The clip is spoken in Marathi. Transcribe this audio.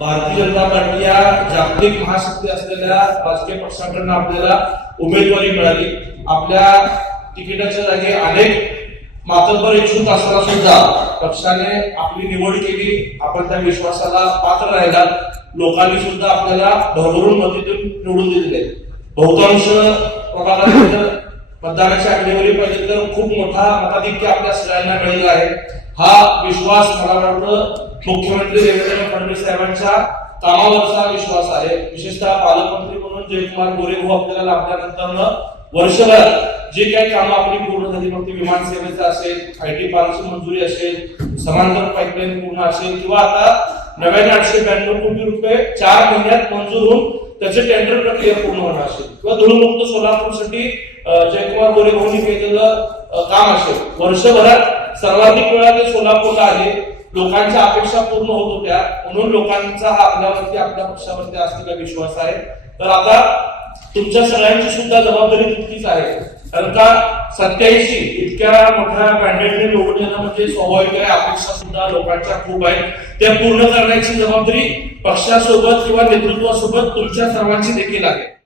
भारतीय जनता पार्टी या जागतिक महाशक्ती असलेल्या राजकीय पक्षाकडून आपल्याला उमेदवारी मिळाली। आपल्या तिकिटाच्या जागी अनेक मातब्बर इच्छुक असताना सुद्धा पक्षाने आपली निवड केली। आपण त्या विश्वासाला पात्र राहिला। लोकांनी सुद्धा आपल्याला भरभरून मतातून निवडून दिलेले। बहुतांश प्रभागात मतदानाची आकडेवारी पाहिजे तर खूप मोठा मताधिक्य आपल्या सगळ्यांना मिळाला आहे। हा विश्वास मला वाटतं मुख्यमंत्री देवेंद्र फडणवीस साहेबांच्या कामावरचा विश्वास आहे। विशेषतः पालकमंत्री म्हणून जयकुमार गोरे भाऊ आपल्याला लाभल्यानंतर वर्षभरात जे काही कामं आपली पूर्ण झाली, मग ती विमान सेवेचं असेल, IT पार्कची मंजुरी असेल, समांतर पाईपलाईन पूर्ण असेल किंवा आता नव्याने 892 कोटी रुपये 4 महिन्यात मंजूर होऊन त्याचे टेंडर प्रक्रिया पूर्ण होणार असेल किंवा धुळमुक्त सोलापूरसाठी जयकुमार गोरे भाऊंनी केलेलं काम असेल। वर्षभरात सर्वाधिक वेळा ते सोलापूरला आले। लोकांच्या अपेक्षा पूर्ण होत होत्या, म्हणून लोकांचा हा आपल्यावरती आपल्या पक्षावरती असलेला विश्वास आहे। तर आता तुमच्या सगळ्यांची सुद्धा जबाबदारी तितकीच आहे, कारण का 87 इतक्या मोठ्या मॅन्डेटने निवडून येणं म्हणजे स्वाभाविक आहे। अपेक्षा सुद्धा लोकांच्या खूप आहेत, त्या पूर्ण करण्याची जबाबदारी पक्षासोबत किंवा नेतृत्वासोबत तुमच्या सर्वांची देखील आहे।